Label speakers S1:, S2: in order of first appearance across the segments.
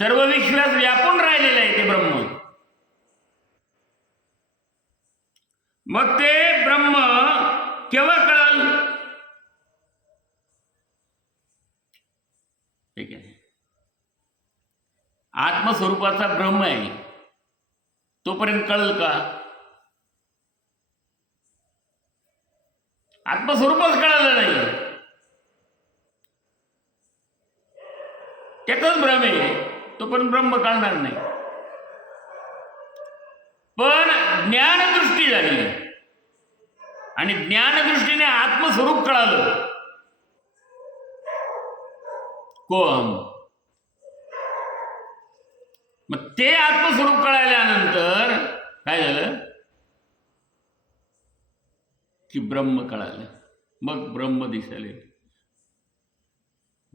S1: सर्व विश्वास व्यापून राहिलेलं आहे ते ब्रह्म. मग ते ब्रह्म केव्हा कळल? ठीक आहे. आत्मस्वरूपाचा ब्रह्म आहे. तोपर्यंत कळल का? आत्मस्वरूपच कळालं नाही. त्यातच भ्रम आहे. तो पण ब्रह्म कळणार नाही. पण ज्ञानदृष्टी झाली. आणि ज्ञानदृष्टीने आत्मस्वरूप कळालं. कोण मग ते आत्मस्वरूप कळाल्यानंतर काय झालं? की ब्रह्म कळालं. मग ब्रह्म दिसले.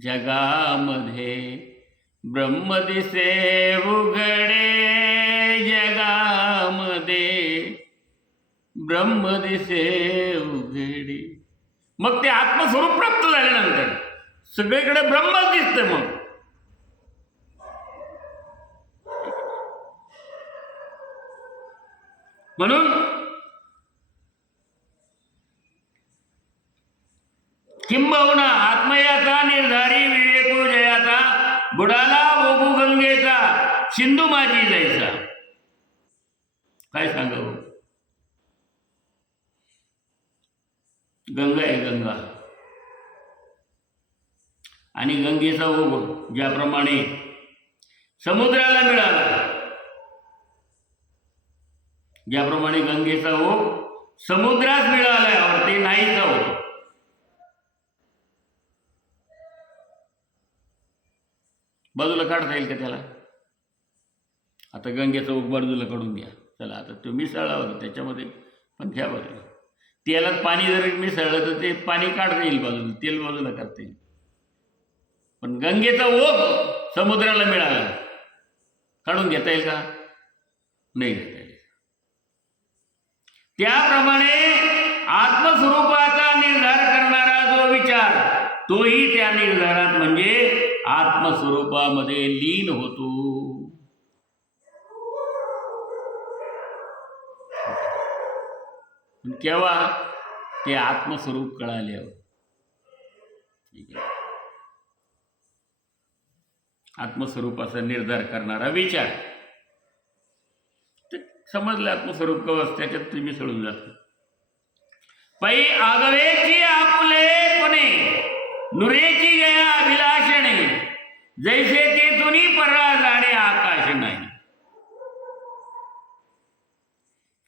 S1: जगामध्ये ब्रह्मदिसे उघडे जगामध्ये ब्रह्मदिसे उघडे मग ते आत्मस्वरूप प्राप्त झाल्यानंतर सगळीकडे ब्रह्मच दिसतं मग. म्हणून किंबहुना आत्मयाचा निर्धारी बुडाला ओघू गंगेचा सिंधू माझी जायचा. काय सांगावं? गंगा आहे गंगा. आणि गंगेचा ओघ ज्याप्रमाणे समुद्राला मिळाला ज्याप्रमाणे गंगेचा ओघ समुद्रात मिळाला आहे ते नाही जाऊ बाजूला काढता येईल का त्याला? आता गंगेचं उग बाजूला काढून घ्या. चला आता तो मिसळला होता त्याच्यामध्ये पण घ्या बाजूला तेलात पाणी जर मिसळलं तर ते पाणी काढता येईल बाजूला तेल बाजूला करता येईल. पण गंगेचा ओघ समुद्राला मिळाला. काढून घेता येईल का? नाही घेता येईल. त्याप्रमाणे आत्मस्वरूपाचा निर्धार करणारा जो विचार तोही त्या निर्धारात म्हणजे आत्मस्वरूपामध्ये लीन होतो. पण केव्हा? ते आत्मस्वरूप कळाल्यावर हो. ठीक आहे. आत्मस्वरूपाचा निर्धार करणारा विचार. ते समजलं आत्मस्वरूप कवच त्याच्यात तुम्ही सोडून जात. पै आगवेची कोणी नुरेची गया अभिलाषणे. जैसे ते परळा जाणे आकाश नाही.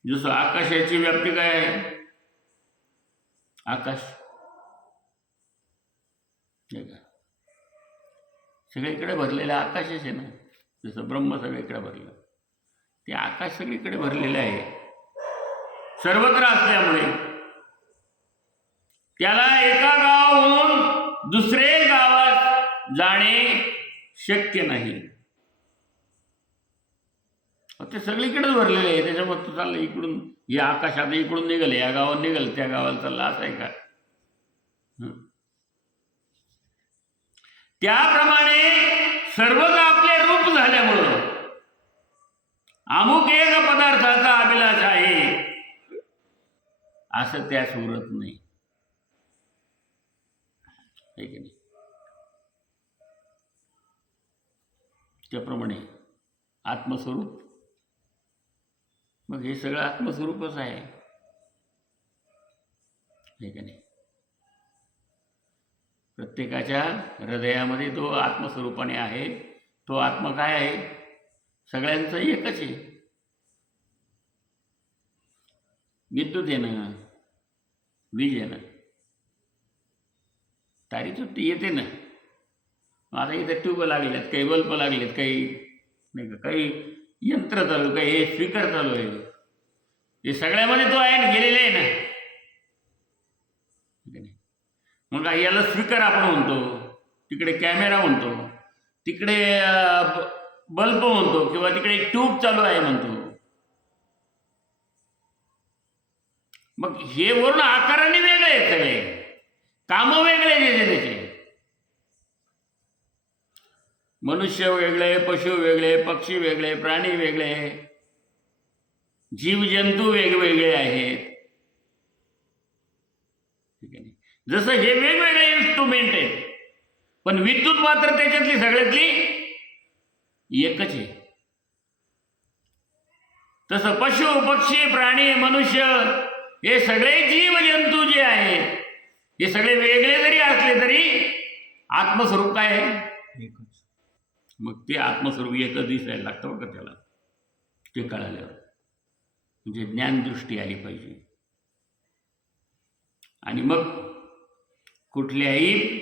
S1: जसं आकाशाची व्याप्ती काय आहे? आकाश. सगळीकडे भरलेलं आकाशच आहे ना. जसं ब्रह्म सगळीकडे भरलं. ते आकाश सगळीकडे भरलेलं आहे. सर्वत्र असल्यामुळे. त्याला एका गावाहून दुसरे गावात जाणे शक्य नाही. ते सगळीकडेच भरलेले आहे. त्याच्यामुळे तू चाललं इकडून या आकाशात इकडून निघाल या गावात निघाल त्या गावाला चालला असं आहे का? त्याप्रमाणे सर्वच आपले रूप झाल्यामुळं अमुक एक पदार्थाचा अभिलाष आहे. असं त्यास उरत नाही. आहे की नाही? त्याप्रमाणे आत्मस्वरूप. मग हे सगळं आत्मस्वरूपच आहे. हे का नाही? प्रत्येकाच्या हृदयामध्ये तो आत्मस्वरूपाने आहे. तो आत्मा काय आहे? सगळ्यांचं एकच आहे. विद्युत येणं वीज येणं. तारी सुट्टी येते ना आता इथे ट्यूब लागल्यात काही बल्ब लागलेत काही नाही का काही यंत्र चालू काही हे स्पीकर चालू आहे हे सगळ्यामध्ये तो आहे ना गेलेला आहे ना मग याला स्पीकर आपण म्हणतो तिकडे कॅमेरा म्हणतो तिकडे बल्ब म्हणतो किंवा तिकडे ट्यूब चालू आहे म्हणतो मग हे वरून आकाराने वेगळे आहेत सगळे कामं वेगळे त्याचे त्याचे. मनुष्य वेगळे पशु वेगळे पक्षी वेगळे प्राणी वेगळे जीवजंतू वेगवेगळे आहेत. जसं हे वेगवेगळे इन्स्ट्रुमेंट आहेत पण विद्युत मात्र त्याच्यातली सगळ्यातली एकच आहे. तसं पशु पक्षी प्राणी मनुष्य हे सगळे जीवजंतू जे आहेत हे सगळे वेगळे जरी असले तरी आत्मस्वरूप काय आहे?
S2: एकच.
S1: मग ते आत्मस्वरूप एकच दिसायला लागतं बघा त्याला. ते कळाल्यावर. म्हणजे ज्ञानदृष्टी आली पाहिजे. आणि मग कुठल्याही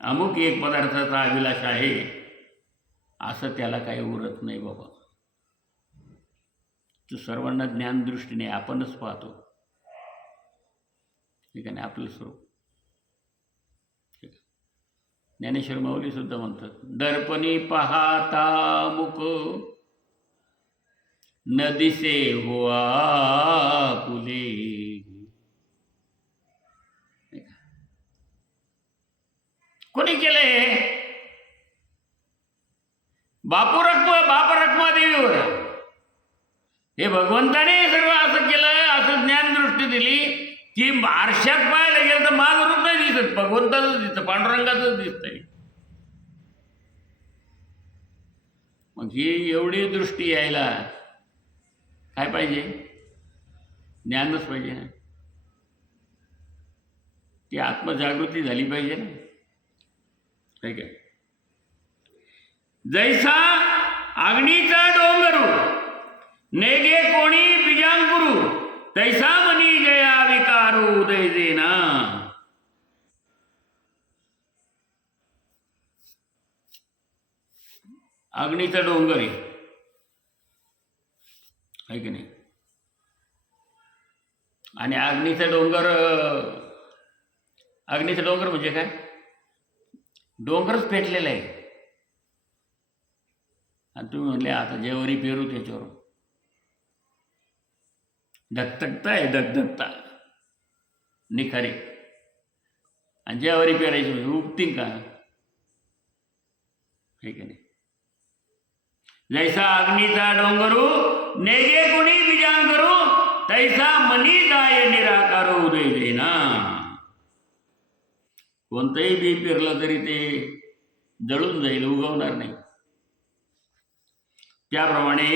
S1: अमुक एक पदार्थाचा अभिलाष आहे असं त्याला काही उरत नाही बाबा. तो सर्वांना ज्ञानदृष्टीने आपणच पाहतो. ठीक आहे आपलं स्वरूप ठीक आहे. ज्ञानेश्वर माऊली सुद्धा म्हणतात दर्पणी पाहता मुख न दिसे हुआ पुले. कोणी केलंय बापू रक्म बाप रक्मा देवीवर हे भगवंताने सर्व असं केलं असं ज्ञानदृष्टी दिली. की आरशात पाहायला गेलं तर माझं रूप नाही दिसत. भगवंताचं दिसतं पांडुरंगाचं दिसतंय. मग ही एवढी दृष्टी यायला काय पाहिजे? ज्ञानच पाहिजे ना. ती आत्मजागृती झाली पाहिजे ना. ठीक आहे जैसा अग्नीचा डोंगरू नेगे कोणी बिजांकुरू तैसा मनी गया विकारू उदय देना। अग्नीचा डोंगर आहे। की नाही? आणि अग्नीचा डोंगर अग्नीचा डोंगर म्हणजे काय? डोंगरच पेटलेला आहे. आणि तुम्ही म्हणले आता जेवरी पेरू त्याच्यावर. धगधगता आहे धगधगता निखारे आणि जेवारी पेरायची म्हणजे उगतील का? हे की नाही? जैसा अग्नीचा डोंगरू नेगे कुणी करू तैसा मनी जाय निराकारो उदय देना. कोणतंही बी पेरलं तरी ते जळून जाईल उगवणार नाही. त्याप्रमाणे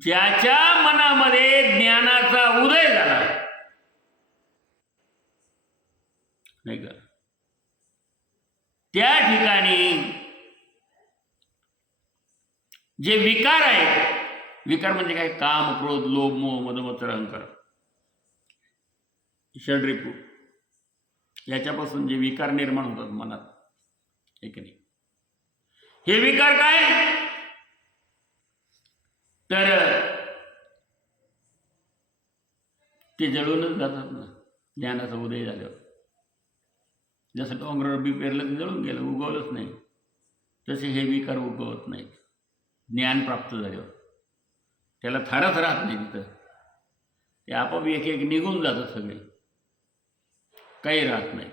S1: ज्याच्या मनामध्ये ज्ञानाचा उदय झाला. नाही का? त्या ठिकाणी जे विकार आहेत विकार म्हणजे काय? काम क्रोध लोभ मोह मदमत्सर अहंकार. षडरिपू याच्यापासून जे विकार निर्माण होतात मनात. एक नाही. हे विकार काय? तर ते जळूनच जातात ना ज्ञानाचा उदय झाल्यावर. जसं डोंगरावर बी पेरलं ते जळून गेलं उगवलंच नाही. तसे हे विकार उगवत नाहीत. ज्ञान प्राप्त झाल्यावर. त्याला थारच राहत नाही तिथं. ते आपोआप एक एक निघून जातात सगळे. काही राहत नाहीत.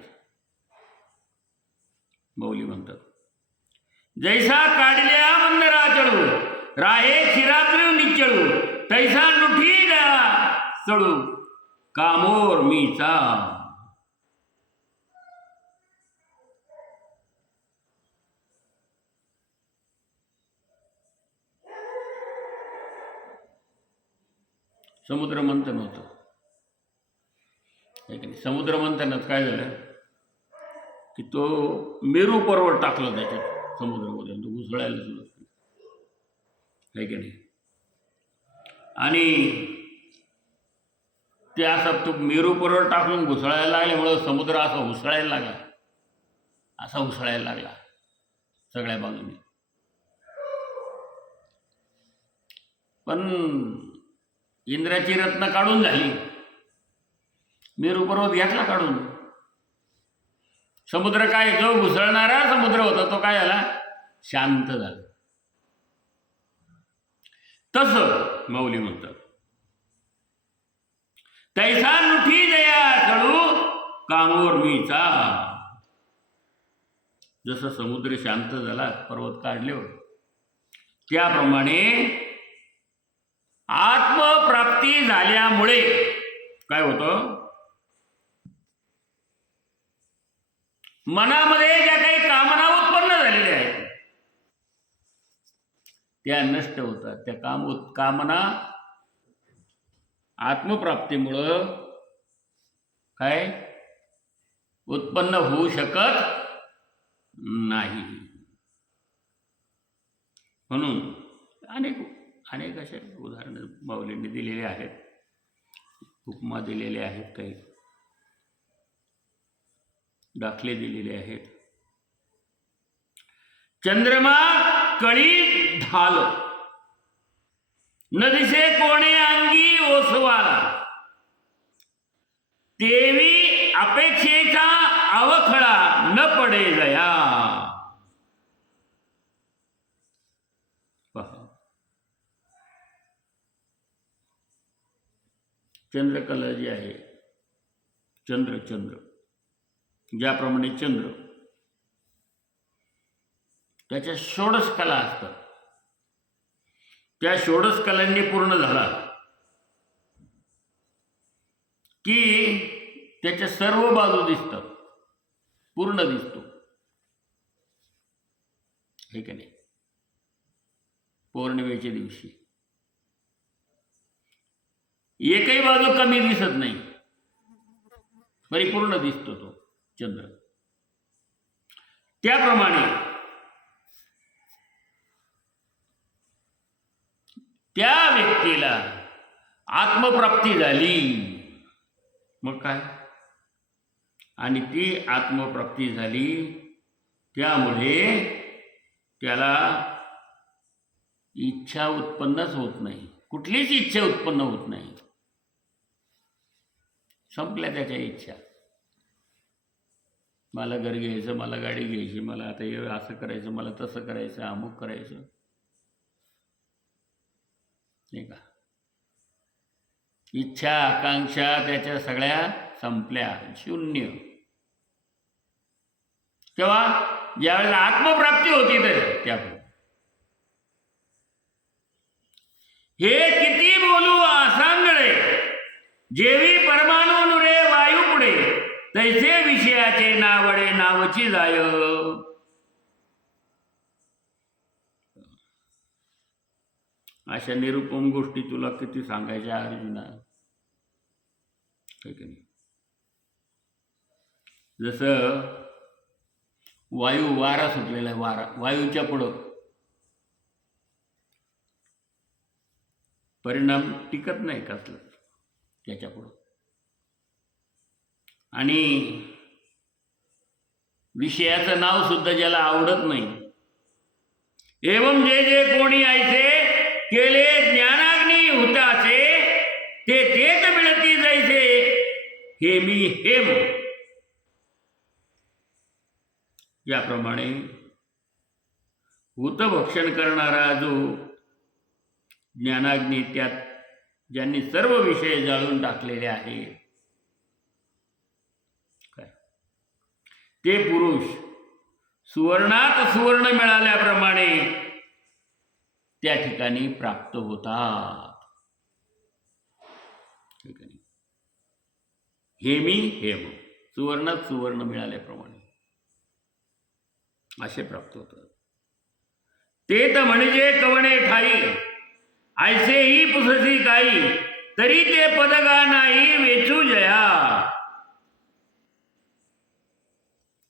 S1: मौली म्हणतात जैसा काढल्या मंदरा चढू राहे क्षीराद्री निचळू तैसा लुठी चळू कामोर मीचा समुद्र मंथन होतं. समुद्र मंथनात काय झालं? की तो मेरू पर्वत टाकला त्याच्यात समुद्रामध्ये तो घुसळायला सुद्धा आहे की नाही? आणि ते असं तो मेरू पर्वत टाकून घुसळायला लागल्यामुळं समुद्र असा उसळायला लागला. असा उसळायला लागला सगळ्या बाजूने. पण इंद्राची रत्न काढून झाली. मेरू पर्वत घेतला काढून. समुद्र काय जो घुसळणारा समुद्र होता तो काय झाला? शांत झाला. तस माऊली म्हणतात. तैसा नुठी दया चढू कामोर मीचा. जसं समुद्र शांत झाला पर्वत काढल्यावर त्याप्रमाणे आत्मप्राप्ती झाल्यामुळे काय होतं? मनामध्ये ज्या काही कामना उत्पन्न झालेल्या आहेत त्या नष्ट होतात. त्या काम उत्कामना आत्मप्राप्तीमुळं काय? उत्पन्न होऊ शकत नाही. म्हणून अनेक अनेक असे उदाहरणं माऊलींनी दिलेले आहेत. उपमा दिलेले आहेत काही. दाखले दिलेले आहेत. चंद्रमा कळी ढाल. न दिसे कोणे अंगी ओसवाला. देवी अपेक्षेचा अवखळा न पडे जया. पहा. चंद्रकला जी आहे चंद्र चंद्र. ज्याप्रमाणे चंद्र त्याच्या षोडश कला असतात. त्या षोडश कलांनी पूर्ण झाला. की त्याच्या सर्व बाजू दिसतात. पूर्ण दिसतो. हे का नाही? पौर्णिमेच्या दिवशी. एकही बाजू कमी दिसत नाही. परिपूर्ण दिसतो तो चंद्र. त्याप्रमाणे त्या व्यक्तीला आत्मप्राप्ती झाली. मग काय? आणि ती आत्मप्राप्ती झाली. त्यामुळे त्याला इच्छा उत्पन्नच होत नाही. कुठलीच इच्छा उत्पन्न होत नाही. संपल्या त्याच्या इच्छा. मला घर घ्यायचं मला गाडी घ्यायची मला आता हे असं करायचं मला तसं करायचं अमुक करायचं. नाही का? इच्छा आकांक्षा त्याच्या सगळ्या संपल्या. शून्य. तेव्हा ज्यावेळेला आत्मप्राप्ती होती तर त्या हे किती बोलू आसांगळे जेवी परमाणू नुरे वायू पुढे. तैसे विषयाचे नावडे नावची जाय. अशा निरुपम गोष्टी तुला किती सांगायच्या अर्जुना? की नाही? जसं वायू वारा सुटलेला आहे वारा वायूच्या पुढं. परिणाम टिकत नाही कसलं त्याच्या पुढं. आणि विषयाचं नाव सुद्धा ज्याला आवडत नाही. एवं जे जे कोणी ऐसे केले ज्ञानाग्नी हुतासे ते तेच मिळती जायचे हे मी हेम. याप्रमाणे भक्षण करणारा जो ज्ञानाग्नी त्यात ज्यांनी सर्व विषय जाळून टाकलेले आहेत काय? ते पुरुष सुवर्णात सुवर्ण मिळाल्याप्रमाणे त्या ठिकाणी प्राप्त होतात. हेमी हेम सुवर्णात सुवर्ण मिळाल्याप्रमाणे. असे प्राप्त होतात. ते तर म्हणजे कवणे ठाई? ऐसेही पुससी काही तरी ते पदगा नाही वेचू जया.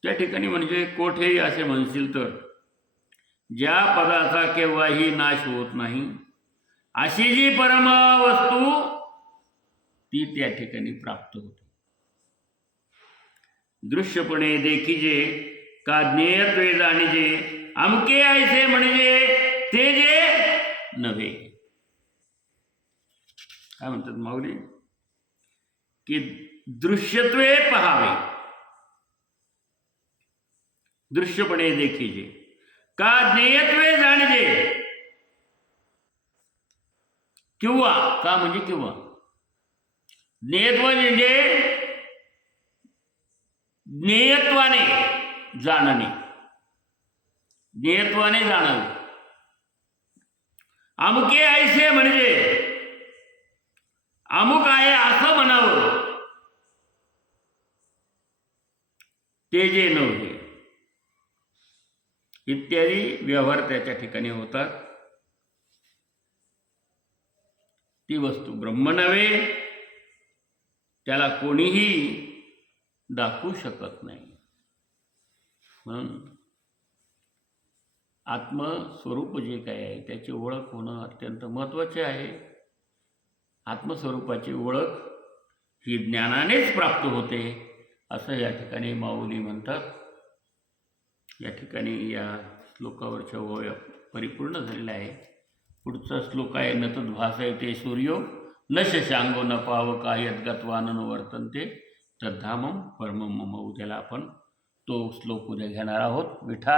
S1: त्या ठिकाणी म्हणजे कोठेही असे म्हणशील तर. ज्या पदाचा केव्हाही नाश होत नाही अशी जी परमवस्तू ती त्या ठिकाणी प्राप्त होते. दृश्यपणे देखीजे का ज्ञेयत्वे जाणीजे अमके ऐसे म्हणजे ते जे नव्हे. काय म्हणतात माऊली? की दृश्यत्वे पहावे. दृश्यपणे देखीजे का ज्ञेयत्वे जाणजे? किंवा का म्हणजे किंवा? ज्ञेयत्व म्हणजे ज्ञेयत्वाने जाणणे. ज्ञेयत्वाने जाणावे अमुके ऐसे म्हणजे अमुक आहे असं म्हणावं. ते जे नव्हते इत्यादी व्यवहार त्याच्या ठिकाणी होतात. ती वस्तू ब्रह्म नव्हे त्याला कोणीही दाखवू शकत नाही. म्हणून आत्मस्वरूप जे काय आहे त्याची ओळख होणं अत्यंत महत्त्वाचे आहे. आत्मस्वरूपाची ओळख ही ज्ञानानेच प्राप्त होते असं या ठिकाणी माऊली म्हणतात. या ठिकाणी या श्लोकावरच्या ओळ परिपूर्ण झालेला आहे. पुढचा श्लोक आहे न तद्भास ते सूर्यो न शशांगो न पावका यद्गत्वा न वर्तनते तद्धामम परमम मम उद्याला आपण तो श्लोक उद्या घेणार आहोत. विठा